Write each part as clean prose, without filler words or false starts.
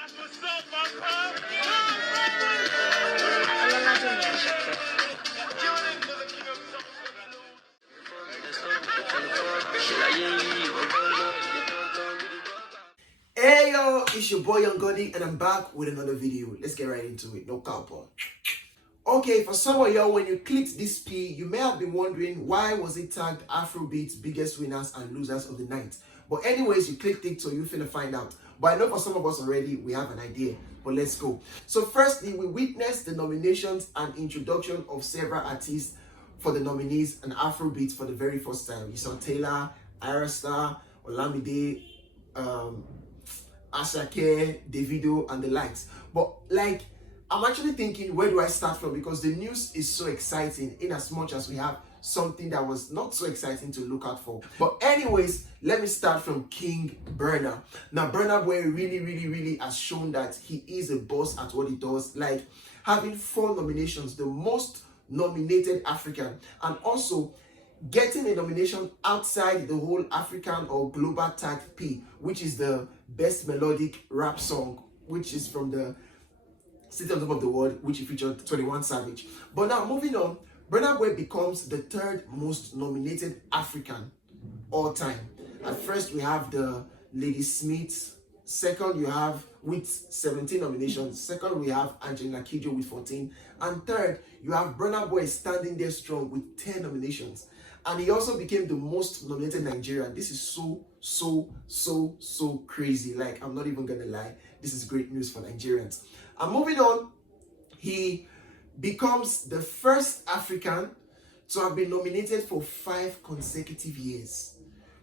That's what's up, my pal. Hey yo, it's your boy Young Gotti and I'm back with another video. Let's get right into it. No cowboy. Okay, for some of y'all, when you clicked this P, you may have been wondering why was it tagged Afrobeats biggest winners and losers of the night. But anyways, you clicked it, so you're finna find out. But I know for some of us already, we have an idea. But let's go. So firstly, we witnessed the nominations and introduction of several artists for the nominees and Afrobeats for the very first time. You saw Taylor, Arasta, Olamide, Asake, Davido, and the likes. But like, I'm actually thinking, where do I start from? Because the news is so exciting in as much as we have something that was not so exciting to look out for. But anyways, let me start from King Burna. Now, Burna Boy really has shown that he is a boss at what he does. Like, having 4 nominations, the most nominated African, and also getting a nomination outside the whole African or global tag P, which is the best melodic rap song, which is from the City on Top of the World, which featured 21 Savage. But now moving on, Burna Boy becomes the 3rd most nominated African all time. At first we have the Lady Smith. Second you have with 17 nominations. Second we have Angelina Kidjo with 14. And third you have Burna Boy standing there strong with 10 nominations. And he also became the most nominated Nigerian. This is so crazy. Like, I'm not even gonna lie. This is great news for Nigerians. And moving on, he becomes the first African to have been nominated for 5 consecutive years.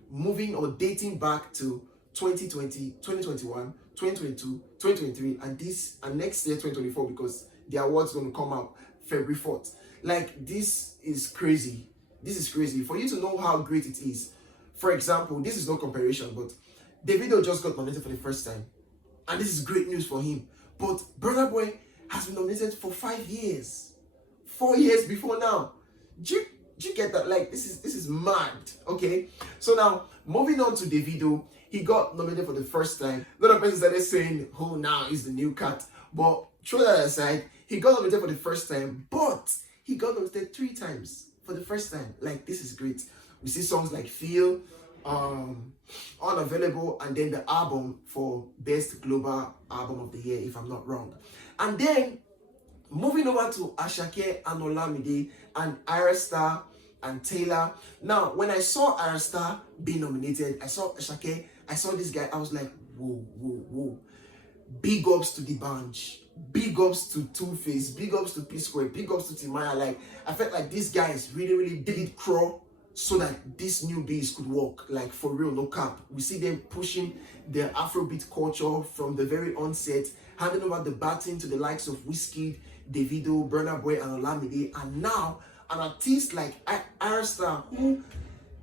Moving or dating back to 2020, 2021, 2022, 2023, and next year, 2024, because the award's gonna come out February 4th. Like, this is crazy. This is crazy. For you to know how great it is, for example, this is no comparison, but Davido just got nominated for the first time. And this is great news for him. But Burna Boy has been nominated for 5 years. 4 years before now. Do you get that? Like, this is mad. Okay? So now, moving on to Davido, he got nominated for the first time. A lot of people started saying, who now is the new cat? But throw that aside, he got nominated for the first time, but he got nominated 3 times. For the first time. Like, this is great. We see songs like Feel, Unavailable, and then the album for Best Global Album of the Year, if I'm not wrong. And then, moving over to Asake and Olamide and Arasta and Taylor. Now, when I saw Arasta being nominated, I saw Asake, I saw this guy, I was like, whoa. Big ups to the bunch. Big ups to Two-Face, big ups to P-Square, big ups to Timaya. Like, I felt like these guys really did it crawl so that this new beats could work. Like, for real, no cap. We see them pushing the Afrobeat culture from the very onset, handing over the baton to the likes of Wizkid, Davido, Burna Boy, and Olamide. And now, an artist like Arasta, who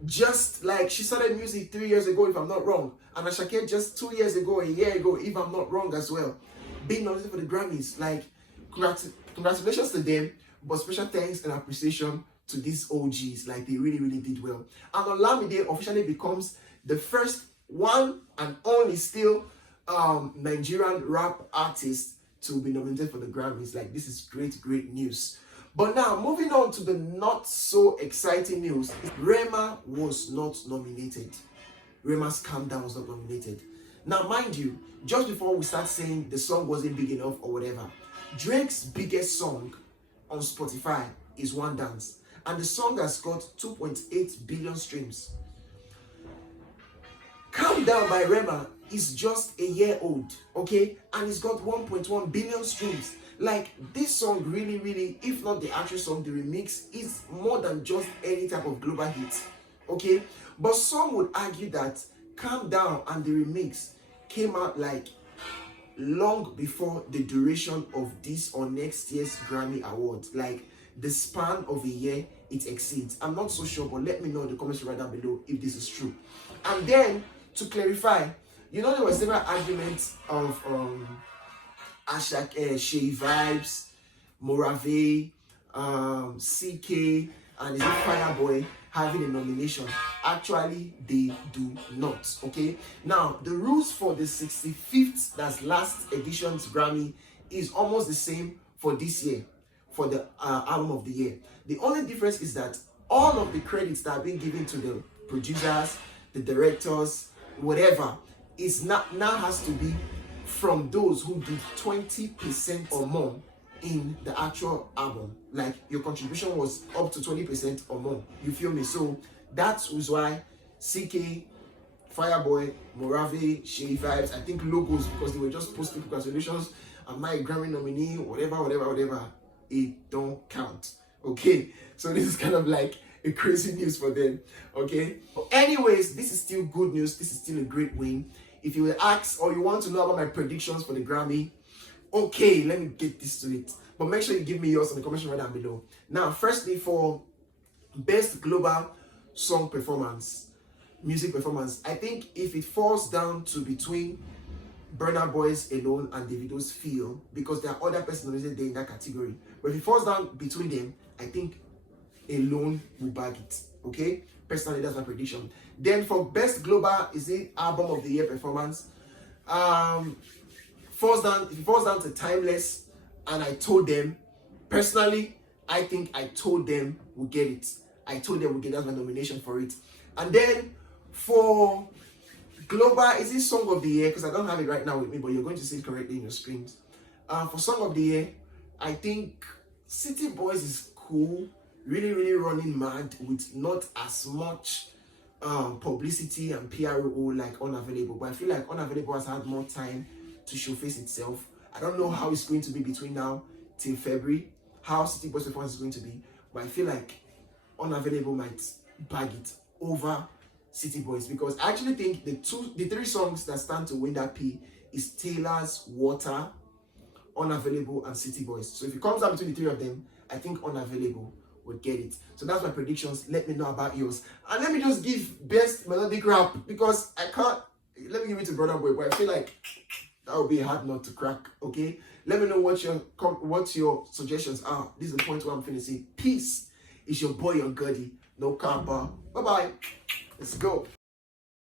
just, like, she started music 3 years ago, if I'm not wrong. And Asake just 2 years ago, a year ago, if I'm not wrong as well. Being nominated for the Grammys. Like, congratulations to them, but special thanks and appreciation to these OGs. Like, they really did well. And Olamide officially becomes the first one and only still Nigerian rap artist to be nominated for the Grammys. Like, this is great news. But now, moving on to the not so exciting news, Rema was not nominated. Rema's Calm Down was not nominated. Now, mind you, just before we start saying the song wasn't big enough or whatever, Drake's biggest song on Spotify is One Dance. And the song has got 2.8 billion streams. Calm Down by Rema is just a year old, okay? And it's got 1.1 billion streams. Like, this song really, if not the actual song, the remix is more than just any type of global hit, okay? But some would argue that Calm Down and the remix came out like long before the duration of this or next year's Grammy Awards. Like, the span of a year, it exceeds. I'm not so sure, but let me know in the comments right down below if this is true. And then, to clarify, you know, there were several arguments of Shea Vibes, Morave, CK, and is it Fireboy having a nomination? Actually, they do not. Okay, now the rules for the 65th, that's last edition's Grammy, is almost the same for this year, for the album of the year. The only difference is that all of the credits that are being given to the producers, the directors, whatever, is now has to be from those who did 20% or more in the actual album. Like your contribution was up to 20% or more. You feel me? So that was why CK, Fireboy, Morave, Shay Vibes, I think logos, because they were just posting congratulations, am I a Grammy nominee, whatever, it don't count. Okay, so this is kind of like a crazy news for them. Okay, but anyways, this is still good news. This is still a great win. If you will ask or you want to know about my predictions for the Grammy, okay, let me get this to it. But make sure you give me yours in the comment section right down below. Now, firstly, for best global song performance, music performance, I think if it falls down to between Burna Boy's Alone and Davido's Feel, because there are other persons there in that category, but if it falls down between them, I think Alone will bag it. Okay, personally, that's my prediction. Then for best global, is it album of the year performance? If it falls down to Timeless, and I told them, personally, I think I told them we'll get it. I told them we'll get that nomination for it. And then for global, is it song of the year? Because I don't have it right now with me, but you're going to see it correctly in your screens. For song of the year, I think City Boys is cool. Really running mad with not as much publicity and PRO like Unavailable. But I feel like Unavailable has had more time to showcase itself. I don't know how it's going to be between now till February, how City Boys performance is going to be, but I feel like Unavailable might bag it over City Boys, because I actually think the three songs that stand to win that P is Taylor's Water, Unavailable, and City Boys. So if it comes down between the three of them, I think Unavailable would get it. So that's my predictions. Let me know about yours. And let me just give best melodic rap, because I can't, let me give it to Burna Boy, but I feel like that would be a hard nut to crack. Okay, let me know what your suggestions are. This is the point where I'm finishing. Peace. It's your boy Young Goody. No kappa. Bye bye. Let's go.